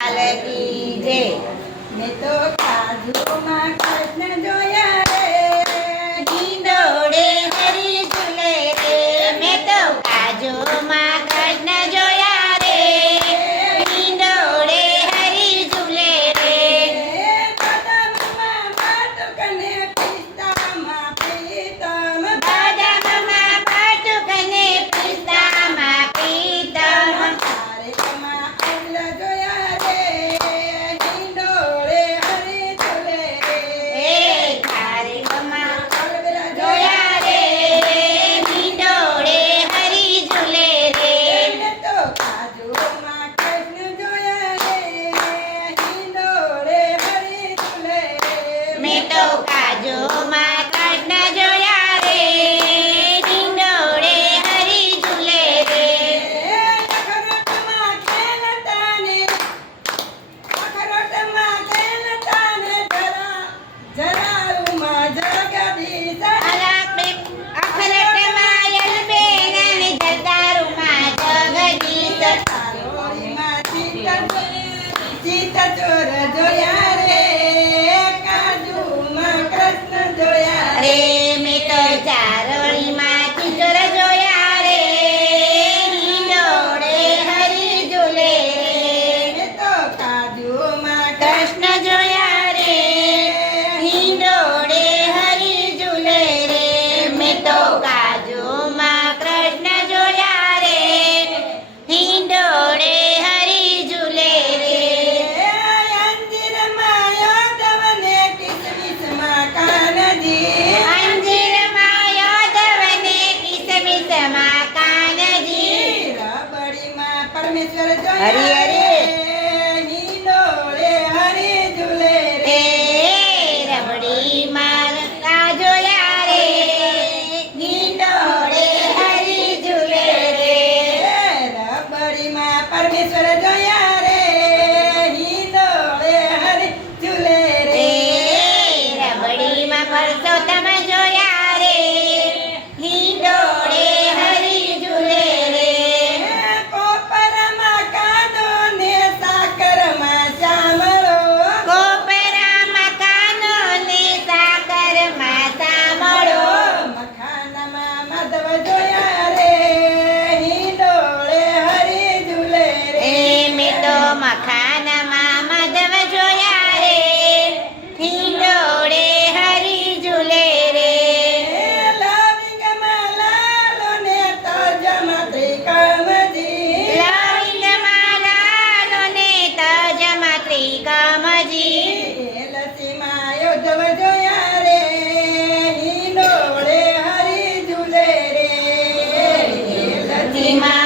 की जय। मैं तो काजूમાં કૃષ્ણ જોયા રે, હિંડોળે હરી ઝૂલે રે, મેં તો કાજોમાં કૃષ્ણ જોયા રે, હિંડોળે હરી ઝૂલે રે. બદામમાં બટુકને પિસ્તામાં પ્રીતમ, બદામમાં બટુકને પિસ્તામાં પ્રીતમ. તારેકમાં આવલા જોયા રે, હિંડોળે હરી ઝૂલે રે. એ તારીખમાં જોયા રે, હિંડોળે હરી ઝૂલે રે. મેં તો કાજૂમાં કૃષ્ણ જોયા રે, હિંડોળે હરી ઝૂલે રે. મેં તો કાજોમાં કૃષ્ણ જોયા રે, હિંડોળે હરી ઝૂલે રે. અખરોટમાં ખેલતા ને જરારુમાં જગદીશ, અખરોટમાં યલબેન અને જરદારુમાં જગદીશ. તારોળીમાં સીતાચોર જોયા રે, કાજુમાં કૃષ્ણ જોયા રે મેં તો ચારોળીમાં ચિચોર જોયા રે, હિંડોળે હરી ઝૂલે રે. મેં તો કાજુમાં કૃષ્ણ જોયા રે, હિંડોળે હરી ઝૂલે રે. મેં તો કાજોમાં કૃષ્ણ જોયા રે, હિંડોળે હરી ઝૂલે રે. અંજીરમાં યાદવને કિસમિસમાં કાનજી, અંજીરમાં યાદવને કિસમિસમાં કાનજી. રબડીમાં પરમેશ્વર હરી જોયા હરી. રે, હિંડોળે હરી ઝૂલે રે. એ રબડીમાં રંગા જોયા રે, હિંડોળે હરી ઝૂલે રે. રબડીમાં પરમેશ્વર જોયા રે, હિંડોળે હરી ઝૂલે રે. એ રબડીમાં પરસોત્તમ જોયા રે, હિંડોળે હરી ઝૂલે રે. કોપરમાં કાનો ને સાકરમાં ચામડો, કોપરામાં કાનો ને સાકરમાં સાંભળો. મખાનામાં માધવ જોયા રે, હિંડોળે હરી ઝૂલે રે. એ મેં તો મખાનામાં માધવ જોયા રે, હિંડોળે હરી ઝૂલે રે. લવિંગમાં લાલો ને તજમાં ત્રિકમજી, લવિંગમાં લાલો ને તજમાં ત્રિકમજી. લસીમાં યોધવ જોયા રે, હિંડોળે હરી ઝૂલે રે. લસીમાં